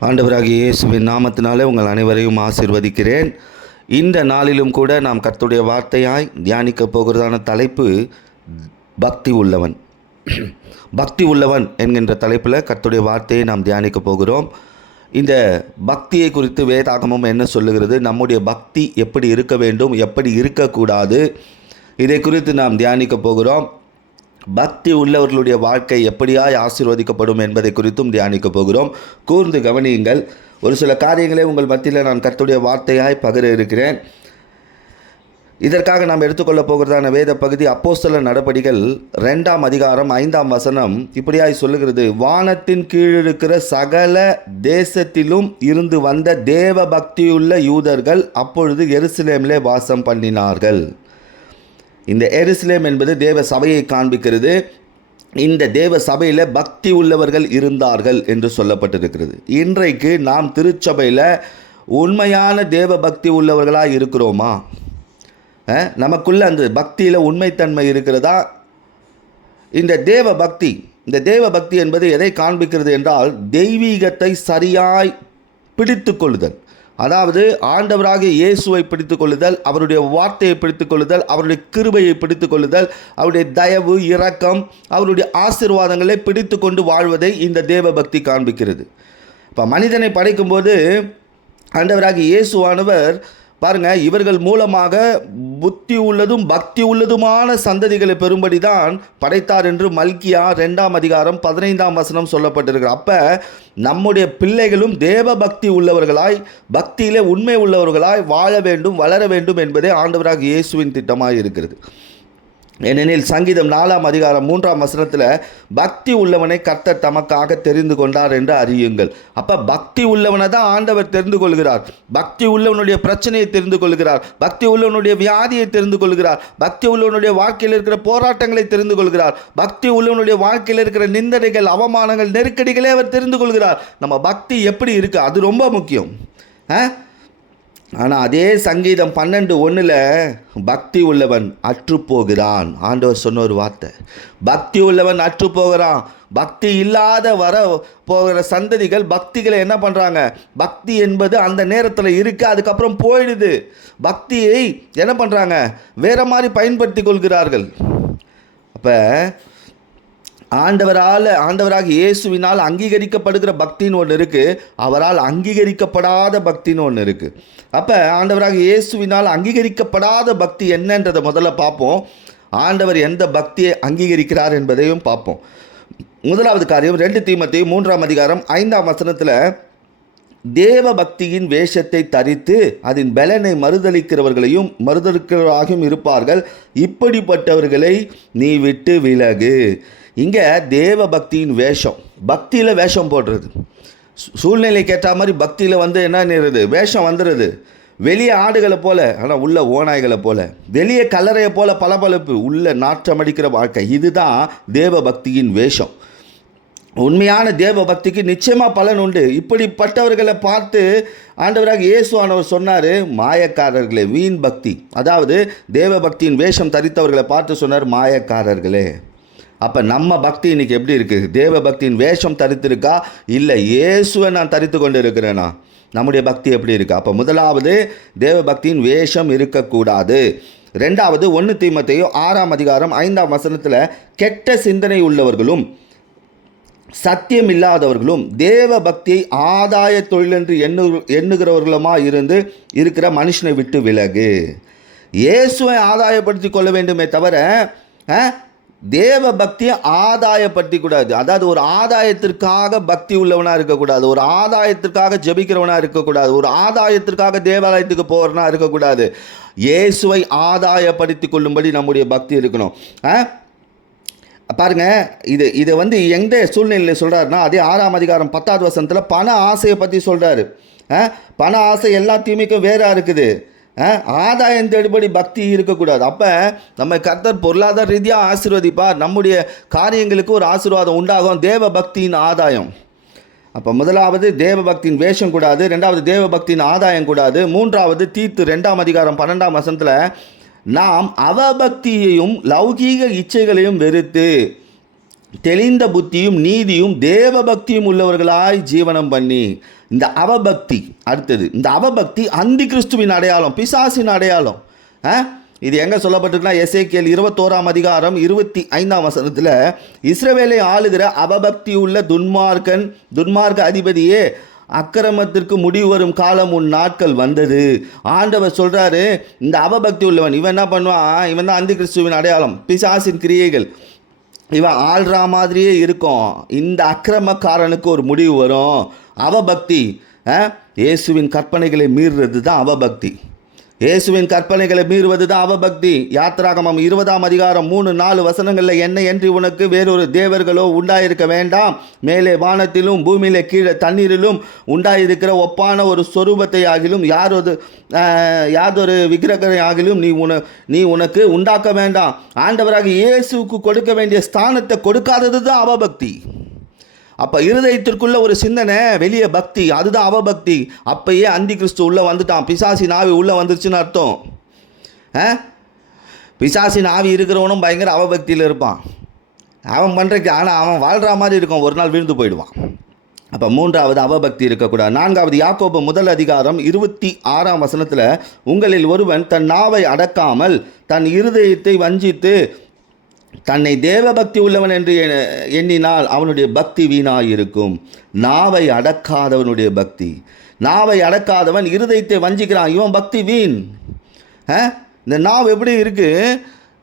ஆண்டவராகிய இயேசுவின் நாமத்தினாலே உங்கள் அனைவரையும் ஆசிர்வதிக்கிறேன். இந்த நாளிலும் கூட நாம் கர்த்துடைய வார்த்தையாய் தியானிக்கப் போகிறதான தலைப்பு பக்தி உள்ளவன். பக்தி உள்ளவன் என்கின்ற தலைப்பில் கர்த்துடைய வார்த்தையை நாம் தியானிக்க போகிறோம். இந்த பக்தியை குறித்து வேதாகமம் என்ன சொல்லுகிறது? நம்முடைய பக்தி எப்படி இருக்க வேண்டும்? எப்படி இருக்கக்கூடாது? இதை குறித்து நாம் தியானிக்க போகிறோம். பக்தி உள்ளவர்களுடைய வாழ்க்கை எப்படியாய் ஆசீர்வதிக்கப்படும் என்பதை குறித்தும் தியானிக்கப் போகிறோம். கூர்ந்து கவனியுங்கள். ஒரு சில காரியங்களை உங்கள் மத்தியில் நான் கர்த்துடைய வார்த்தையாய் பகிர இருக்கிறேன். இதற்காக நாம் எடுத்துக்கொள்ளப் போகிறதான வேத பகுதி அப்போஸ்தல நடபடிகள் ரெண்டாம் அதிகாரம் ஐந்தாம் வசனம் இப்படியாய் சொல்லுகிறது. வானத்தின் கீழ் இருக்கிற சகல தேசத்திலும் இருந்து வந்த தேவ பக்தியுள்ள யூதர்கள் அப்பொழுது எருசலேமிலே வாசம் பண்ணினார்கள். இந்த எருசலேம் என்பது தேவ சபையை காண்பிக்கிறது. இந்த தேவ சபையில் பக்தி உள்ளவர்கள் இருந்தார்கள் என்று சொல்லப்பட்டிருக்கிறது. இன்றைக்கு நாம் திருச்சபையில் உண்மையான தேவ பக்தி உள்ளவர்களாக இருக்கிறோமா? நமக்குள்ள அந்த பக்தியில் உண்மைத்தன்மை இருக்கிறதா? இந்த தேவ பக்தி இந்த தேவ பக்தி என்பது எதை காண்பிக்கிறது என்றால் தெய்வீகத்தை சரியாய் பிடித்து கொள்ளுதல் அதாவது ஆண்டவராக இயேசுவை பிடித்து கொள்ளுதல் அவருடைய வார்த்தையை பிடித்து கொள்ளுதல் அவருடைய கிருபையை பிடித்து கொள்ளுதல் அவருடைய தயவு இரக்கம் அவருடைய ஆசீர்வாதங்களை பிடித்து கொண்டு வாழ்வதை இந்த தேவ பக்தி காண்பிக்கிறது. இப்போ மனிதனை படைக்கும்போது ஆண்டவராக இயேசுவானவர் பாருங்கள் இவர்கள் மூலமாக புத்தி உள்ளதும் பக்தி உள்ளதுமான சந்ததிகளை பெறும்படி தான் படைத்தார் என்று மல்கியா ரெண்டாம் அதிகாரம் பதினைந்தாம் வசனம் சொல்லப்பட்டிருக்கிறது. அப்போ நம்முடைய பிள்ளைகளும் தேவ பக்தி உள்ளவர்களாய் பக்தியிலே உண்மை உள்ளவர்களாய் வாழ வேண்டும் வளர வேண்டும் என்பதே ஆண்டவராக இயேசுவின் திட்டமாக இருக்கிறது ஏனெனில் சங்கீதம் நாலாம் அதிகாரம் மூன்றாம் வசனத்தில் பக்தி உள்ளவனை கர்த்தர் தமக்காக தெரிந்து கொண்டார் என்று அறியுங்கள். அப்போ பக்தி உள்ளவனை தான் ஆண்டவர் தெரிந்து கொள்கிறார். பக்தி உள்ளவனுடைய பிரச்சனையை தெரிந்து கொள்கிறார். பக்தி உள்ளவனுடைய வியாதியை தெரிந்து கொள்கிறார். பக்தி உள்ளவனுடைய வாழ்க்கையில் இருக்கிற போராட்டங்களை தெரிந்து கொள்கிறார். பக்தி உள்ளவனுடைய வாழ்க்கையில் இருக்கிற நிந்தனைகள் அவமானங்கள் நெருக்கடிகளை அவர் தெரிந்து கொள்கிறார். நம்ம பக்தி எப்படி இருக்குது அது ரொம்ப முக்கியம். ஆ? ஆனால் அதே சங்கீதம் பன்னெண்டு ஒன்றில் பக்தி உள்ளவன் அற்றுப்போகிறான். ஆண்டவர் சொன்ன ஒரு வார்த்தை. பக்தி உள்ளவன் அற்று போகிறான் பக்தி இல்லாத வர போகிற சந்ததிகள் பக்திகளை என்ன பண்ணுறாங்க பக்தி என்பது அந்த நேரத்தில் இருக்குது அதுக்கப்புறம் போயிடுது. பக்தியை என்ன பண்ணுறாங்க வேறு மாதிரி பயன்படுத்தி கொள்கிறார்கள். அப்போ ஆண்டவரால் ஆண்டவராக இயேசுவினால் அங்கீகரிக்கப்படுகிற பக்தின்னு ஒன்று இருக்குது அவரால் அங்கீகரிக்கப்படாத பக்தின்னு ஒன்று இருக்குது அப்போ ஆண்டவராக இயேசுவினால் அங்கீகரிக்கப்படாத பக்தி என்னன்றதை முதல்ல பார்ப்போம். ஆண்டவர் எந்த பக்தியை அங்கீகரிக்கிறார் என்பதையும் பார்ப்போம். முதலாவது காரியம் ரெண்டு தீமத்தையும் மூன்றாம் அதிகாரம் ஐந்தாம் வசனத்தில் தேவ பக்தியின் வேஷத்தை தரித்து அதன் பலனை மறுதளிக்கிறவர்களையும் மறுதளிக்கிறவராகவும் இருப்பார்கள். இப்படிப்பட்டவர்களை நீ விட்டு விலகு. இங்கே தேவ பக்தியின் வேஷம். பக்தியில் வேஷம் போடுறது. சூ- சூழ்நிலைக்கு ஏற்ற மாதிரி பக்தியில் வந்து என்ன வேஷம் வந்துடுது வெளியே ஆடுகளை போல ஆனால் உள்ள ஓநாய்களை போல. வெளியே கல்லறையை போல பளபளப்பு உள்ள நாற்றமடிக்கிற வாழ்க்கை. இதுதான் தேவ பக்தியின் வேஷம். உண்மையான தேவ பக்திக்கு நிச்சயமாக பலன் உண்டு. இப்படிப்பட்டவர்களை பார்த்து ஆண்டவராக இயேசுவானவர் சொன்னார் மாயக்காரர்களே வீண் பக்தி. அதாவது தேவ பக்தியின் வேஷம் தரித்தவர்களை பார்த்து சொன்னார் மாயக்காரர்களே. அப்போ நம்ம பக்தி இன்னைக்கு எப்படி இருக்குது தேவ பக்தியின் வேஷம் தரித்திருக்கா? இல்லை இயேசுவை நான் தரித்து கொண்டு இருக்கிறேனா நம்முடைய பக்தி எப்படி இருக்கு? அப்போ முதலாவது தேவ பக்தியின் வேஷம் இருக்கக்கூடாது. ரெண்டாவது ஒன்று தீமத்தையும் ஆறாம் அதிகாரம் ஐந்தாம் வசனத்தில் கெட்ட சிந்தனை உள்ளவர்களும் சத்தியம் இல்லாதவர்களும் தேவ பக்தியை ஆதாய தொழிலென்று எண்ணு எண்ணுகிறவர்களுமா இருந்து இருக்கிற மனுஷனை விட்டு விலகு. இயேசுவை ஆதாயப்படுத்தி கொள்ள வேண்டுமே தவிர தேவ பக்தியை ஆதாயப்படுத்தி கூடாது அதாவது ஒரு ஆதாயத்திற்காக பக்தி உள்ளவனாக இருக்கக்கூடாது. ஒரு ஆதாயத்திற்காக ஜெபிக்கிறவனாக இருக்கக்கூடாது. ஒரு ஆதாயத்திற்காக தேவாலயத்துக்கு போகிறனா இருக்கக்கூடாது. இயேசுவை ஆதாயப்படுத்தி கொள்ளும்படி நம்முடைய பக்தி இருக்கணும். ஆ? பாருங்க இது இதை வந்து எந்த சூழ்நிலையில் சொல்கிறாருன்னா அதே ஆறாம் அதிகாரம் பத்தாவது வசனத்தில் பண ஆசையை பற்றி சொல்கிறாரு பண ஆசை எல்லா தீமைக்கும் வேறாக இருக்குது. ஆதாயம் தேடுபடி பக்தி இருக்கக்கூடாது. அப்போ நம்ம கர்த்தர் பொருளாதார ரீதியாக ஆசீர்வதிப்பார். நம்முடைய காரியங்களுக்கு ஒரு ஆசீர்வாதம் உண்டாகும். தேவ பக்தியின் ஆதாயம். அப்போ முதலாவது தேவபக்தியின் வேஷம் கூடாது. ரெண்டாவது தேவபக்தியின் ஆதாயம் கூடாது. மூன்றாவது தீத்து ரெண்டாம் அதிகாரம் பன்னெண்டாம் வசனத்தில் நாம் அவபக்தியையும் லௌகீக இச்சைகளையும் வெறுத்து தெளிந்த புத்தியும் நீதியும் தேவ பக்தியும் உள்ளவர்களாய் ஜீவனம் பண்ணி இந்த அவபக்தி அடுத்தது இந்த அவபக்தி அந்தி கிறிஸ்துவின் அடையாளம் பிசாசின் அடையாளம். ஆ? இது எங்கே சொல்லப்பட்டிருக்குன்னா எஸ்ஏகேல் இருபத்தோராம் அதிகாரம் இருபத்தி ஐந்தாம் வசனத்தில் இஸ்ரவேலை ஆளுகிற அவபக்தி உள்ள துன்மார்க்கன் துன்மார்க்க அதிபதியே அக்கிரமத்திற்கு முடிவு வரும் காலம் உன் நாட்கள் வந்தது. ஆண்டவர் சொல்கிறாரு இந்த அவபக்தி உள்ளவன் இவன் என்ன பண்ணுவான்? இவன் தான் அந்தி கிறிஸ்துவின் அடையாளம் பிசாசின் கிரியைகள். இவன் ஆள்றா மாதிரியே இருக்கும். இந்த அக்கிரமக்காரனுக்கு ஒரு முடிவு வரும். அவபக்தி இயேசுவின் கற்பனைகளை மீறுறது தான் அவபக்தி. இயேசுவின் கற்பனைகளை மீறுவது தான் அவபக்தி. யாத்ராகமம் இருபதாம் அதிகாரம் மூணு நாலு வசனங்களில் என்ன என்று உனக்கு வேறொரு தேவர்களோ உண்டாயிருக்க வேண்டாம். மேலே வானத்திலும் பூமியிலே கீழே தண்ணீரிலும் உண்டாயிருக்கிற ஒப்பான ஒரு சொரூபத்தை ஆகிலும் யாரொரு யாதொரு விக்கிரகரை ஆகிலும் நீ உன நீ உனக்கு உண்டாக்க வேண்டாம். ஆண்டவராக இயேசுவுக்கு கொடுக்க வேண்டிய ஸ்தானத்தை கொடுக்காதது தான் அவபக்தி. அப்போ இருதயத்திற்குள்ள ஒரு சிந்தனை வெளியே பக்தி அதுதான் அவபக்தி. அப்பயே அந்தி கிறிஸ்து உள்ளே வந்துட்டான். பிசாசி நாவி உள்ளே வந்துருச்சுன்னு அர்த்தம். ஆ? நாவி இருக்கிறவனும் பயங்கர அவபக்தியில் இருப்பான். அவன் பண்ணுறக்கு ஆனால் அவன் வாழ்கிற மாதிரி இருக்கும். ஒரு நாள் விழுந்து போயிடுவான். அப்போ மூன்றாவது அவபக்தி இருக்கக்கூடாது. நான்காவது யாக்கோபு முதல் அதிகாரம் இருபத்தி ஆறாம் வசனத்தில் உங்களில் ஒருவன் தன் நாவை அடக்காமல் தன் இருதயத்தை வஞ்சித்து தன்னை தேவ பக்தி உள்ளவன் என்று எண்ண- எண்ணினால் அவனுடைய பக்தி வீணாயிருக்கும். நாவை அடக்காதவனுடைய பக்தி. நாவை அடக்காதவன் இருதயத்தை வஞ்சிக்கிறான். இவன் பக்தி வீண். ஆ? இந்த நாவ் எப்படி இருக்கு?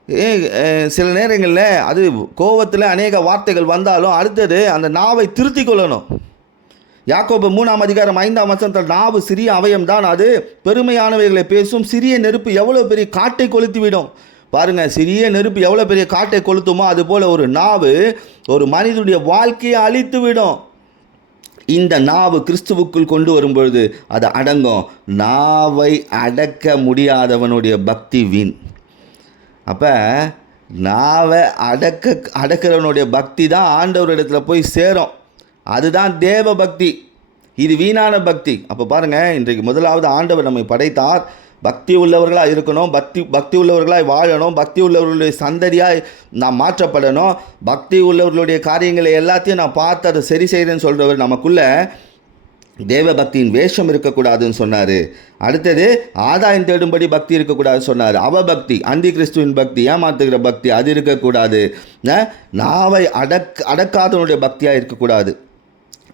ஏ, சில நேரங்களில் அது கோவத்தில் அநேக வார்த்தைகள் வந்தாலும் அடுத்தது அந்த நாவை திருத்தி கொள்ளணும். யாக்கோபு மூணாம் அதிகாரம் ஐந்தாம் வசனத்தில் நாவு சிறிய அவயம் தான் அது பெருமையானவைகளை பேசும் சிறிய நெருப்பு எவ்வளோ பெரிய காட்டை கொளுத்தி பாருங்கள் சிறிய நெருப்பு எவ்வளோ பெரிய காட்டை கொளுத்துமோ அதுபோல் ஒரு நாவு ஒரு மனிதனுடைய வாழ்க்கையை அழித்து விடும் இந்த நாவு கிறிஸ்துவுக்குள் கொண்டு வரும்பொழுது அது அடங்கும். நாவை அடக்க முடியாதவனுடைய பக்தி வீண். அப்போ நாவை அடக்க அடக்கிறவனுடைய பக்தி தான் ஆண்டவர் இடத்துல போய் சேரும். அதுதான் தேவ பக்தி இது வீணான பக்தி. அப்போ பாருங்கள் இன்றைக்கு முதலாவது ஆண்டவர் நம்மை படைத்தார். பக்தி உள்ளவர்களாக இருக்கணும் பக்தி பக்தி உள்ளவர்களாய் வாழணும் பக்தி உள்ளவர்களுடைய சந்ததியாக நாம் மாற்றப்படணும். பக்தி உள்ளவர்களுடைய காரியங்களை எல்லாத்தையும் நான் பார்த்து அதை சரி செய்கிறேன்னு சொல்கிறவர் நமக்குள்ளே தேவ பக்தியின் வேஷம் இருக்கக்கூடாதுன்னு சொன்னார். அடுத்தது ஆதாயம் தேடும்படி பக்தி இருக்கக்கூடாதுன்னு சொன்னார். அவபக்தி அந்தி கிறிஸ்துவின் பக்தி ஏமாத்துகிற பக்தி அது இருக்கக்கூடாது. நாவை அடக் அடக்காதவனுடைய பக்தியாக இருக்கக்கூடாது.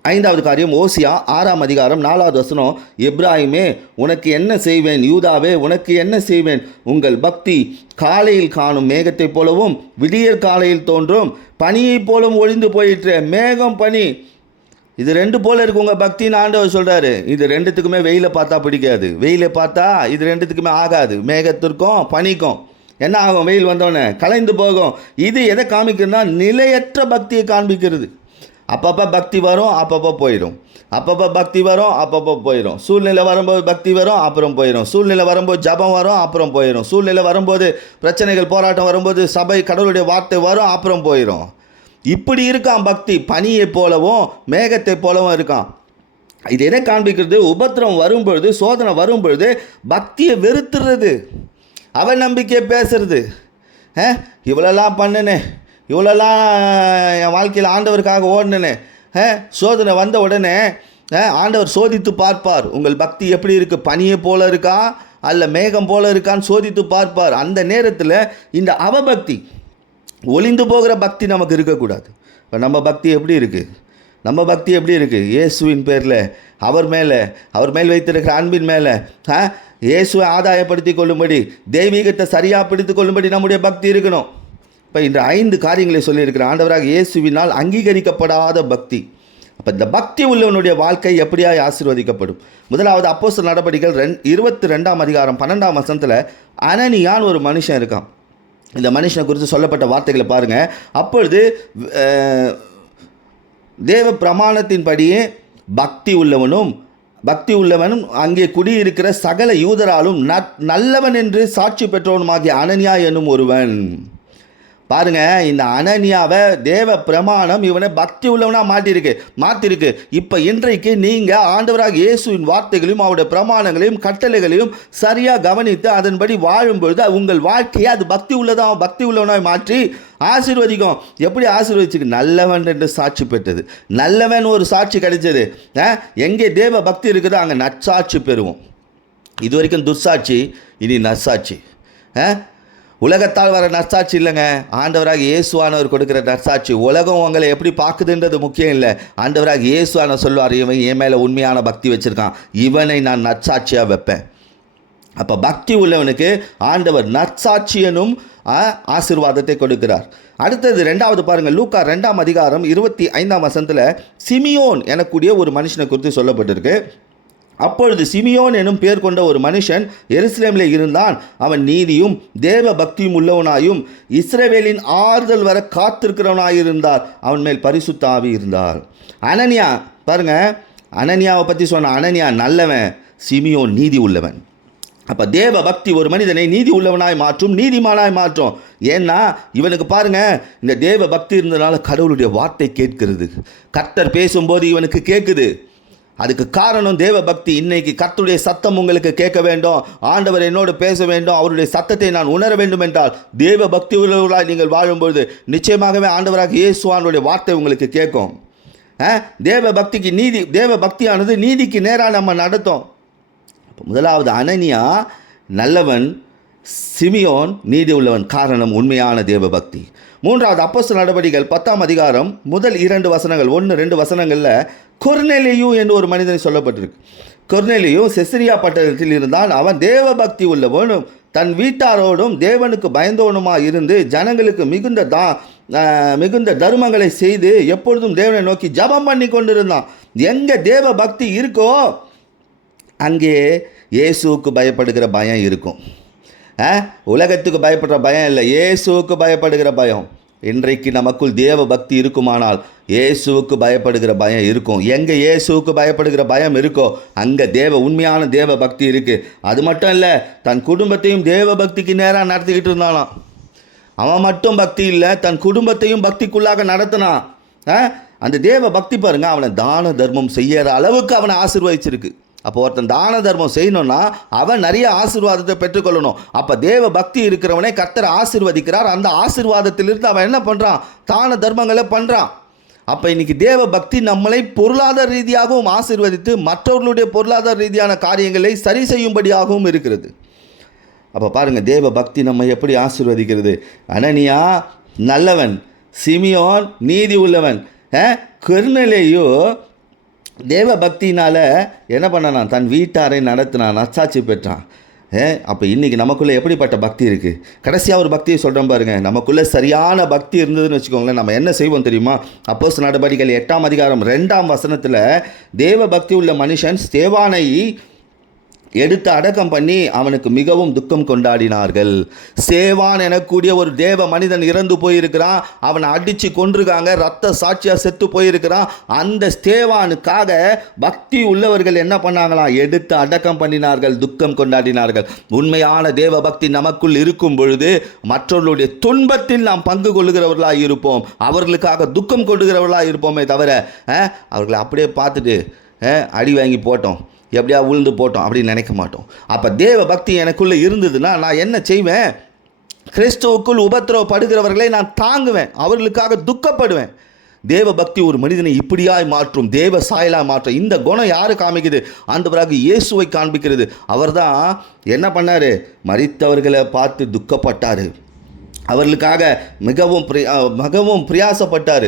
ஐந்தாவது காரியம் ஓசியா ஆறாம் அதிகாரம் நாலாவது வசனம் எப்ராஹிமே உனக்கு என்ன செய்வேன்? யூதாவே உனக்கு என்ன செய்வேன்? உங்கள் பக்தி காலையில் காணும் மேகத்தைப் போலவும் விடியற் காலையில் தோன்றும் பனியைப் போலவும் ஒளிந்து போயிற்று. மேகம் பனி. இது ரெண்டு போல இருக்கு உங்கள் பக்தின்னு ஆண்டவர் சொல்கிறாரு இது ரெண்டுத்துக்குமே வெயிலை பார்த்தா பிடிக்காது. வெயிலை பார்த்தா இது ரெண்டுத்துக்குமே ஆகாது. மேகத்திற்கும் பனிக்கும். என்ன ஆகும்? வெயில் வந்தோடனே கலைந்து போகும். இது எதை காமிக்கிறதுனா நிலையற்ற பக்தியை காண்பிக்கிறது. அப்பப்போ பக்தி வரும் அப்பப்போ போயிடும் அப்பப்போ பக்தி வரும் அப்பப்போ போயிடும் சூழ்நிலை வரும்போது பக்தி வரும் அப்புறம் போயிடும் சூழ்நிலை வரும்போது ஜபம் வரும் அப்புறம் போயிடும் சூழ்நிலை வரும்போது பிரச்சனைகள் போராட்டம் வரும்போது சபை கடவுளுடைய வார்த்தை வரும் அப்புறம் போயிடும் இப்படி இருக்கான் பக்தி. பனியை போலவும் மேகத்தை போலவும் இருக்கான். இது எதை காண்பிக்கிறது? உபத்திரம் வரும்பொழுது சோதனை வரும்பொழுது பக்தியை வெறுத்துறது. அவநம்பிக்கையை பேசுறது. ஆ? இவ்வளோலாம் பண்ணுனே. இவ்வளோலாம் என் வாழ்க்கையில் ஆண்டவருக்காக ஓடினேனே. ஆ சோதனை வந்த உடனே ஆ, ஆண்டவர் சோதித்து பார்ப்பார். உங்கள் பக்தி எப்படி இருக்குது பனியை போல இருக்கா? அல்ல மேகம் போல இருக்கான்னு சோதித்து பார்ப்பார். அந்த நேரத்தில் இந்த அவபக்தி ஒளிந்து போகிற பக்தி நமக்கு இருக்கக்கூடாது. இப்போ நம்ம பக்தி எப்படி இருக்குது நம்ம பக்தி எப்படி இருக்குது இயேசுவின் பேரில் அவர் மேலே அவர் மேல் வைத்திருக்கிற அன்பின் மேலே ஆ இயேசுவை ஆதாயப்படுத்தி கொள்ளும்படி தெய்வீகத்தை சரியாக பிடித்து கொள்ளும்படி நம்முடைய பக்தி இருக்கணும். இப்போ இந்த ஐந்து காரியங்களை சொல்லியிருக்கிற ஆண்டவராக இயேசுவினால் அங்கீகரிக்கப்படாத பக்தி. அப்போ இந்த பக்தி உள்ளவனுடைய வாழ்க்கை எப்படியாய் ஆசீர்வதிக்கப்படும்? முதலாவது அப்போச நடபடிகள் ரெண் இருபத்தி ரெண்டாம் அதிகாரம் பன்னெண்டாம் வசனத்தில் அனனியான் ஒரு மனுஷன் இருக்கான். இந்த மனுஷனை குறித்து சொல்லப்பட்ட வார்த்தைகளை பாருங்கள் அப்பொழுது தேவ பிரமாணத்தின்படியே பக்தி உள்ளவனும் பக்தி உள்ளவனும் அங்கே குடியிருக்கிற சகல யூதராலும் ந- நல்லவன் என்று சாட்சி பெற்றவனுமாகிய அனனியா என்னும் ஒருவன். பாருங்க இந்த அனனியாவை தேவ பிரமாணம் இவனை பக்தி உள்ளவனாக மாட்டிருக்கு மாற்றிருக்கு. இப்போ இன்றைக்கு நீங்கள் ஆண்டவராக இயேசுவின் வார்த்தைகளையும் அவருடைய பிரமாணங்களையும் கட்டளைகளையும் சரியாக கவனித்து அதன்படி வாழும்பொழுது உங்கள் வாழ்க்கையை அது பக்தி உள்ளதாக பக்தி உள்ளவனாக மாற்றி ஆசீர்வதிக்கும். எப்படி ஆசீர்வதிச்சுக்கு? நல்லவன் என்று சாட்சி பெற்றது. நல்லவன் ஒரு சாட்சி கிடைச்சது. எங்கே தேவ பக்தி இருக்குதோ அங்கே நற்சாட்சி பெறுவோம். இது வரைக்கும் துர்சாட்சி இனி நற்சாட்சி. ஆ உலகத்தால் வர நற்சாட்சி இல்லைங்க. ஆண்டவராக இயேசுவானவர் கொடுக்குற நற்சாட்சி. உலகம் உங்களை எப்படி பார்க்குதுன்றது முக்கியம் இல்லை. ஆண்டவராக இயேசுவான சொல்வார் இவன் என் மேலே உண்மையான பக்தி வச்சுருக்கான். இவனை நான் நற்சாட்சியாக வைப்பேன். அப்போ பக்தி உள்ளவனுக்கு ஆண்டவர் நற்சாட்சியனும் ஆசிர்வாதத்தை ஆசீர்வாதத்தை கொடுக்கிறார். அடுத்தது ரெண்டாவது பாருங்கள் லூக்கா ரெண்டாம் அதிகாரம் இருபத்தி ஐந்தாம் வசனத்தில் சிமியோன் எனக்கூடிய ஒரு மனுஷனை குறித்து சொல்லப்பட்டிருக்கு. அப்பொழுது சிமியோன் எனும் பேர் கொண்ட ஒரு மனுஷன் எருசலேமில் இருந்தான். அவன் நீதியும் தேவ பக்தியும் உள்ளவனாயும் இஸ்ரேவேலின் ஆறுதல் வர காத்திருக்கிறவனாயிருந்தார். அவன் மேல் பரிசுத்தாவி இருந்தார். அனனியா பாருங்க அனனியாவை பற்றி சொன்ன அனனியா நல்லவன் சிமியோன் நீதி உள்ளவன். அப்போ தேவ பக்தி ஒரு மனிதனை நீதி உள்ளவனாய் மாற்றும் நீதிமானாய் மாற்றும். ஏன்னா இவனுக்கு பாருங்க இந்த தேவ பக்தி இருந்ததுனால கடவுளுடைய வார்த்தை கேட்கிறது. கர்த்தர் பேசும்போது இவனுக்கு கேட்குது. அதுக்கு காரணம் தேவ பக்தி இன்னைக்கு கர்த்தருடைய சத்தம் உங்களுக்கு கேட்க வேண்டும். ஆண்டவர் என்னோடு பேச வேண்டும். அவருடைய சத்தத்தை நான் உணர வேண்டும் என்றால் தேவ பக்தி உள்ளவர்களாக நீங்கள் வாழும்பொழுது நிச்சயமாகவே ஆண்டவராக இயேசுவானுடைய வார்த்தை உங்களுக்கு கேட்கும். ஆ? தேவ பக்திக்கு நீதி தேவ பக்தியானது நீதிக்கு நேராக நம்ம நடத்தும். முதலாவது அனனியா நல்லவன் சிமியோன் நீதி உள்ளவன் காரணம் உண்மையான தேவ பக்தி மூன்றாவது அப்போஸ் நடவடிக்கைகள் பத்தாம் அதிகாரம் முதல் இரண்டு வசனங்கள் ஒன்று ரெண்டு வசனங்களில் கொர்நெலியு என்று ஒரு மனிதனை சொல்லப்பட்டிருக்கு. கொர்நெலியு செசிரியா பட்டணத்தில் இருந்தான் அவன் தேவ பக்தி உள்ளவனும் தன் வீட்டாரோடும் தேவனுக்கு பயந்தவனுமா இருந்து ஜனங்களுக்கு மிகுந்த தா மிகுந்த தர்மங்களை செய்து எப்பொழுதும் தேவனை நோக்கி ஜபம் பண்ணி கொண்டிருந்தான். எங்கே தேவ பக்தி இருக்கோ அங்கே இயேசுவுக்கு பயப்படுகிற பயம் இருக்கும். உலகத்துக்கு பயப்படுற பயம் இல்லை. இயேசுவுக்கு பயப்படுகிற பயம். இன்றைக்கு நமக்குள் தேவ பக்தி இருக்குமானால் இயேசுவுக்கு பயப்படுகிற பயம் இருக்கும். எங்கே இயேசுவுக்கு பயப்படுகிற பயம் இருக்கோ அங்கே தேவ உண்மையான தேவ பக்தி இருக்குது அது மட்டும் இல்லை தன் குடும்பத்தையும் தேவ பக்திக்கு நேராக நடத்திக்கிட்டு இருந்தானாம். அவன் மட்டும் பக்தி இல்லை தன் குடும்பத்தையும் பக்திக்குள்ளாக நடத்தினான். ஆ? அந்த தேவ பக்தி பாருங்க அவனை தான தர்மம் செய்யற அளவுக்கு அவனை ஆசீர்வதிச்சிருக்கு. அப்போ ஒருத்தன் தான தர்மம் செய்யணும்னா அவன் நிறைய ஆசீர்வாதத்தை பெற்றுக்கொள்ளணும். அப்போ தேவ பக்தி இருக்கிறவனே கர்த்தர் ஆசீர்வதிக்கிறார். அந்த ஆசீர்வாதத்திலிருந்து அவன் என்ன பண்ணுறான் தான தர்மங்களை பண்ணுறான் அப்போ இன்னைக்கு தேவ பக்தி நம்மளை பொருளாதார ரீதியாகவும் ஆசிர்வதித்து மற்றவர்களுடைய பொருளாதார ரீதியான காரியங்களை சரி செய்யும்படியாகவும் இருக்கிறது. அப்போ பாருங்கள் தேவ பக்தி நம்ம எப்படி ஆசிர்வதிக்கிறது? அனனியா நல்லவன். சிமியோன் நீதி உள்ளவன். கருணலேயோ தேவ பக்தியினால் என்ன பண்ணனான்? தன் வீட்டாரை நடத்தினான் நச்சாட்சி பெற்றான். அப்போ இன்றைக்கி நமக்குள்ளே எப்படிப்பட்ட பக்தி இருக்குது கடைசியாக ஒரு பக்தியை சொல்கிறோம் பாருங்கள் நமக்குள்ளே சரியான பக்தி இருந்ததுன்னு வச்சுக்கோங்களேன் நம்ம என்ன செய்வோம் தெரியுமா? அப்போஸ் நடவடிக்கைகள் எட்டாம் அதிகாரம் ரெண்டாம் வசனத்தில் தேவ பக்தி உள்ள மனுஷன் தேவானை எடுத்து அடக்கம் பண்ணி அவனுக்கு மிகவும் துக்கம் கொண்டாடினார்கள். சேவான் எனக்கூடிய ஒரு தேவ மனிதன் இறந்து போயிருக்கிறான். அவனை அடித்து கொன்றுருக்காங்க. ரத்த சாட்சியாக செத்து போயிருக்கிறான். அந்த சேவானுக்காக பக்தி உள்ளவர்கள் என்ன பண்ணாங்களாம்? எடுத்து அடக்கம் பண்ணினார்கள் துக்கம் கொண்டாடினார்கள். உண்மையான தேவ பக்தி நமக்குள் இருக்கும் பொழுது மற்றவர்களுடைய துன்பத்தில் நாம் பங்கு கொள்ளுகிறவர்களாக இருப்போம். அவர்களுக்காக துக்கம் கொள்ளுகிறவர்களாக இருப்போமே தவிர அவர்களை அப்படியே பார்த்துட்டு அடி வாங்கி போட்டோம். எப்படியா உழுந்து போட்டோம் அப்படின்னு நினைக்க மாட்டோம். அப்போ தேவ பக்தி எனக்குள்ளே இருந்ததுன்னா நான் என்ன செய்வேன்? கிறிஸ்துவுக்குள் உபத்திரவப்படுகிறவர்களை நான் தாங்குவேன். அவர்களுக்காக துக்கப்படுவேன். தேவ பக்தி ஒரு மனிதனை இப்படியாய் மாற்றும் தேவ சாயலாய் மாற்றும். இந்த குணம் யார் காமிக்குது? ஆண்டவராக இயேசுவை காண்பிக்கிறது. அவர்தான் என்ன பண்ணார்? மறித்தவர்களை பார்த்து துக்கப்பட்டார். அவர்களுக்காக மிகவும் பிரி மிகவும் பிரயாசப்பட்டார்.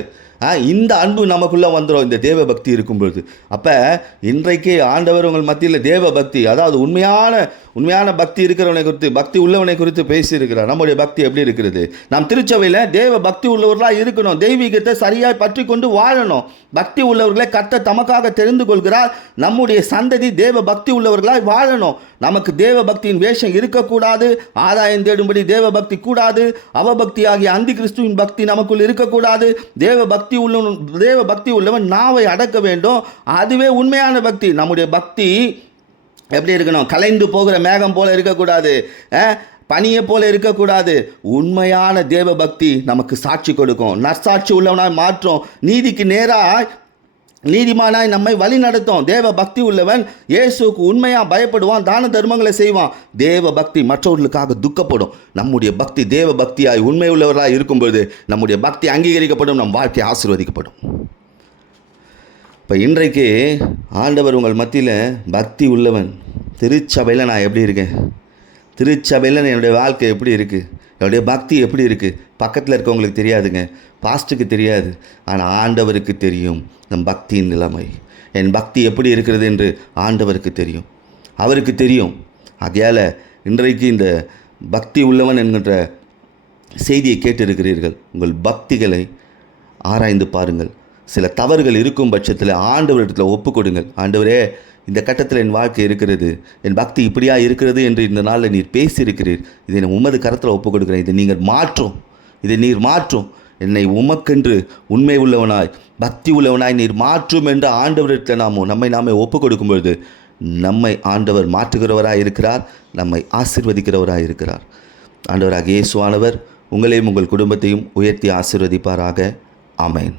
இந்த அன்பு நமக்குள்ளே வந்துடும் இந்த தேவ பக்தி இருக்கும் பொழுது அப்போ இன்றைக்கு ஆண்டவர் உங்கள் மத்தியில் தேவ பக்தி அதாவது உண்மையான உண்மையான பக்தி இருக்கிறவனை குறித்து பக்தி உள்ளவனை குறித்து பேசியிருக்கிறார். நம்முடைய பக்தி எப்படி இருக்கிறது? நாம் திருச்சபையில் தேவ பக்தி உள்ளவர்களாக இருக்கணும். தெய்வீகத்தை சரியாக பற்றி கொண்டு வாழணும். பக்தி உள்ளவர்களை கத்த தமக்காக தெரிந்து கொள்கிறார். நம்முடைய சந்ததி தேவ பக்தி உள்ளவர்களாய் வாழணும். நமக்கு தேவ பக்தியின் வேஷம் இருக்கக்கூடாது. ஆதாயம் தேடும்படி தேவ பக்தி கூடாது. அவபக்தி ஆகிய அந்தி கிறிஸ்துவின் பக்தி நமக்குள் இருக்கக்கூடாது. தேவ பக்தி உள்ளவன் தேவ பக்தி உள்ளவன் நாவை அடக்க வேண்டும். அதுவே உண்மையான பக்தி. நம்முடைய பக்தி எப்படி இருக்கணும்? கலைந்து போகிற மேகம் போல இருக்கக்கூடாது. பனியை போல இருக்கக்கூடாது. உண்மையான தேவ பக்தி நமக்கு சாட்சி கொடுக்கும். நற்சாட்சி உள்ளவனாய் மாற்றும். நீதிக்கு நேராக நீதிமானாய் நம்மை வழி நடத்தும். தேவ பக்தி உள்ளவன் இயேசுக்கு உண்மையாக பயப்படுவான் தான தர்மங்களை செய்வான். தேவ பக்தி மற்றவர்களுக்காக துக்கப்படும். நம்முடைய பக்தி தேவ பக்தியாய் உண்மை உள்ளவர்களாக இருக்கும்பொழுது நம்முடைய பக்தி அங்கீகரிக்கப்படும் நம் வாழ்க்கை ஆசீர்வதிக்கப்படும். இப்போ இன்றைக்கு ஆண்டவர் உங்கள் மத்தியில் பக்தி உள்ளவன். திருச்சபையில் நான் எப்படி இருக்கேன்? திருச்சபையில் என்னுடைய வாழ்க்கை எப்படி இருக்குது என்னுடைய பக்தி எப்படி இருக்குது பக்கத்தில் இருக்கவங்களுக்கு தெரியாதுங்க. பாஸ்ட்டுக்கு தெரியாது. ஆனால் ஆண்டவருக்கு தெரியும். நம் பக்தியின் நிலைமை. என் பக்தி எப்படி இருக்கிறது என்று ஆண்டவருக்கு தெரியும். அவருக்கு தெரியும். ஆகையால் இன்றைக்கு இந்த பக்தி உள்ளவன் என்கின்ற செய்தியை கேட்டிருக்கிறீர்கள். உங்கள் பக்திகளை ஆராய்ந்து பாருங்கள். சில தவறுகள் இருக்கும் பட்சத்தில் ஆண்டவரிடத்தில் ஒப்புக்கொடுங்கள். ஆண்டவரே இந்த கட்டத்தில் என் வாழ்க்கை இருக்கிறது என் பக்தி இப்படியா இருக்கிறது என்று இந்த நாளில் நீர் பேசியிருக்கிறீர். இதை நான் உமது கரத்தில் ஒப்புக் கொடுக்கிறேன் இதை நீங்கள் மாற்றும். இதை நீர் மாற்றும். என்னை உமக்கென்று உண்மை உள்ளவனாய் பக்தி உள்ளவனாய் நீர் மாற்றும் என்று ஆண்டவரிடத்தில் நாமோ நம்மை நாமே ஒப்புக் கொடுக்கும் பொழுது நம்மை ஆண்டவர் மாற்றுகிறவராக இருக்கிறார் நம்மை ஆசிர்வதிக்கிறவராக இருக்கிறார். ஆண்டவராக இயேசுவானவர் உங்களையும் உங்கள் குடும்பத்தையும் உயர்த்தி ஆசிர்வதிப்பாராக. அமேன்